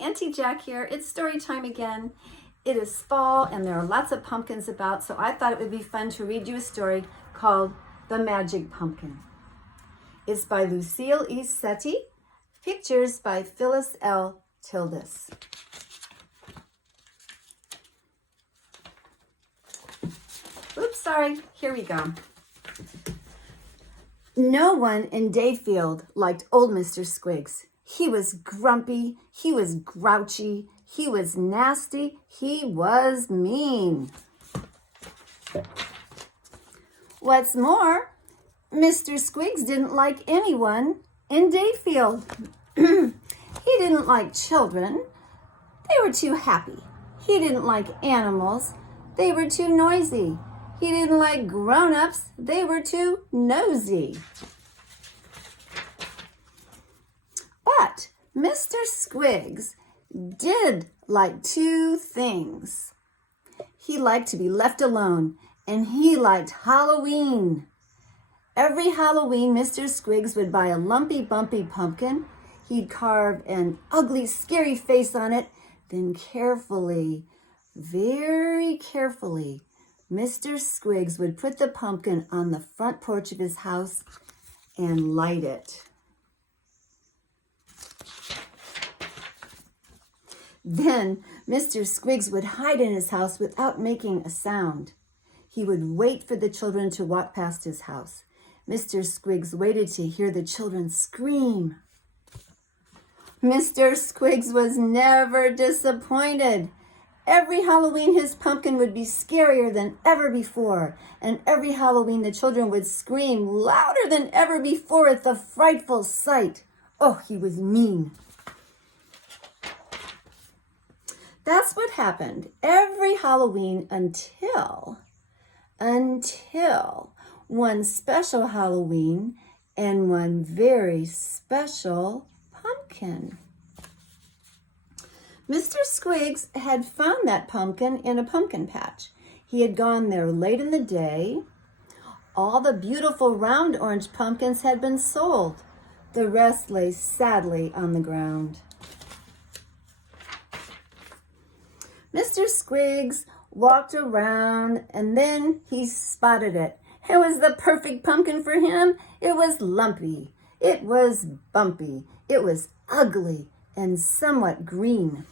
Auntie Jac here. It's story time again. It is fall and there are lots of pumpkins about, so I thought it would be fun to read you a story called The Magic Pumpkin. It's by Lucille E Sette, pictures by Phyllis L Tildes. Oops, sorry. Here we go. No one in Dayfield liked old Mr. Squiggs. He was grumpy, he was grouchy, he was nasty, he was mean. What's more, Mr. Squiggs didn't like anyone in Dayfield. He didn't like children. They were too happy. He didn't like animals. They were too noisy. He didn't like grown-ups. They were too nosy. But Mr. Squiggs did like two things. He liked to be left alone, and he liked Halloween. Every Halloween, Mr. Squiggs would buy a lumpy, bumpy pumpkin. He'd carve an ugly, scary face on it. Then carefully, very carefully, Mr. Squiggs would put the pumpkin on the front porch of his house and light it. Then Mr. Squiggs would hide in his house without making a sound. He would wait for the children to walk past his house. Mr. Squiggs waited to hear the children scream. Mr. Squiggs was never disappointed. Every Halloween, his pumpkin would be scarier than ever before. And every Halloween, the children would scream louder than ever before at the frightful sight. Oh, he was mean. That's what happened every Halloween until one special Halloween and one very special pumpkin. Mr. Squiggs had found that pumpkin in a pumpkin patch. He had gone there late in the day. All the beautiful round orange pumpkins had been sold. The rest lay sadly on the ground. Mr. Squiggs walked around and then he spotted it. It was the perfect pumpkin for him. It was lumpy. It was bumpy. It was ugly and somewhat green.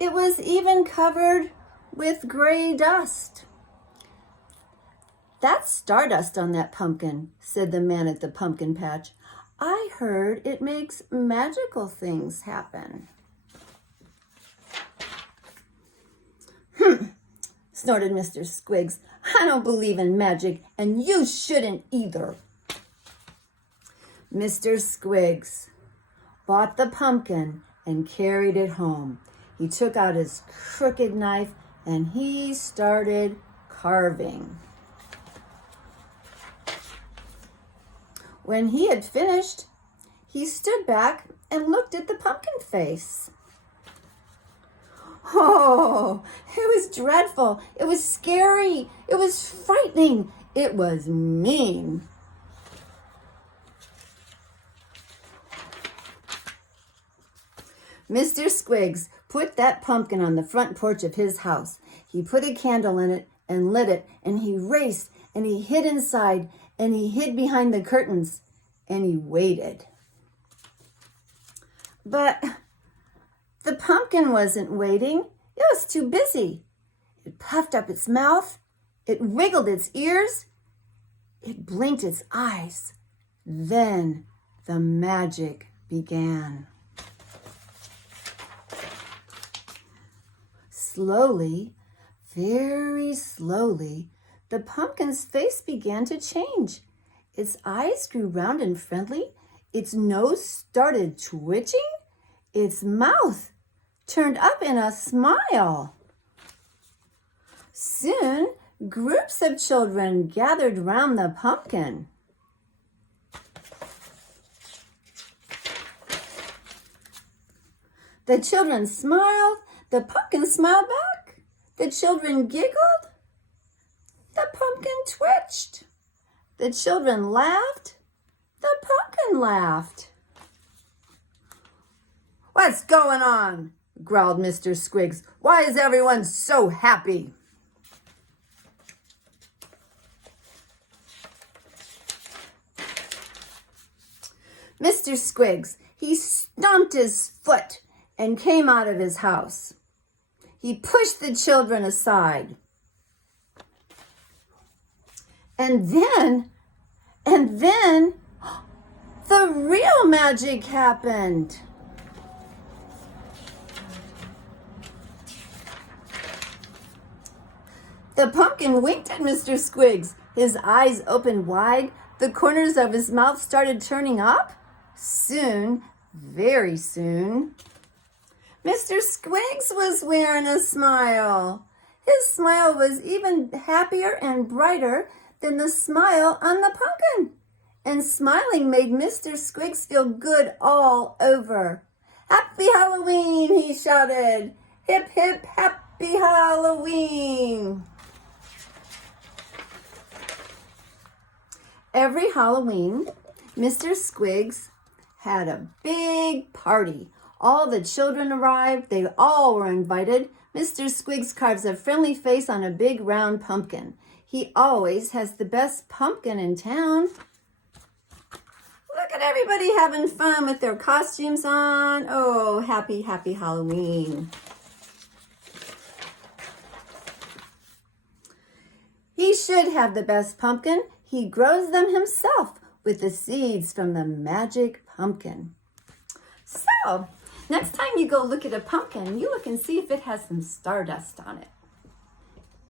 It was even covered with gray dust. "That's stardust on that pumpkin," said the man at the pumpkin patch. "I heard it makes magical things happen." Snorted Mr. Squiggs. "I don't believe in magic, and you shouldn't either." Mr. Squiggs bought the pumpkin and carried it home. He took out his crooked knife and he started carving. When he had finished, he stood back and looked at the pumpkin face. Oh, it was dreadful. It was scary. It was frightening. It was mean. Mr. Squiggs put that pumpkin on the front porch of his house. He put a candle in it and lit it, and he raced, and he hid inside, and he hid behind the curtains, and he waited. But the pumpkin wasn't waiting. It was too busy. It puffed up its mouth. It wiggled its ears. It blinked its eyes. Then the magic began. Slowly, very slowly, the pumpkin's face began to change. Its eyes grew round and friendly. Its nose started twitching. Its mouth turned up in a smile. Soon, groups of children gathered round the pumpkin. The children smiled. The pumpkin smiled back. The children giggled. The pumpkin twitched. The children laughed. The pumpkin laughed. What's going on? Growled Mr. Squiggs. Why is everyone so happy? Mr. Squiggs, he stomped his foot and came out of his house. He pushed the children aside. And then, the real magic happened. The pumpkin winked at Mr. Squiggs. His eyes opened wide. The corners of his mouth started turning up. Soon, very soon, Mr. Squiggs was wearing a smile. His smile was even happier and brighter than the smile on the pumpkin. And smiling made Mr. Squiggs feel good all over. Happy Halloween, he shouted. Hip, hip, happy Halloween. Every Halloween, Mr. Squiggs had a big party. All the children arrived. They all were invited. Mr. Squiggs carves a friendly face on a big round pumpkin. He always has the best pumpkin in town. Look at everybody having fun with their costumes on. Oh, happy, happy Halloween. He should have the best pumpkin. He grows them himself with the seeds from the magic pumpkin. So, next time you go look at a pumpkin, you look and see if it has some stardust on it.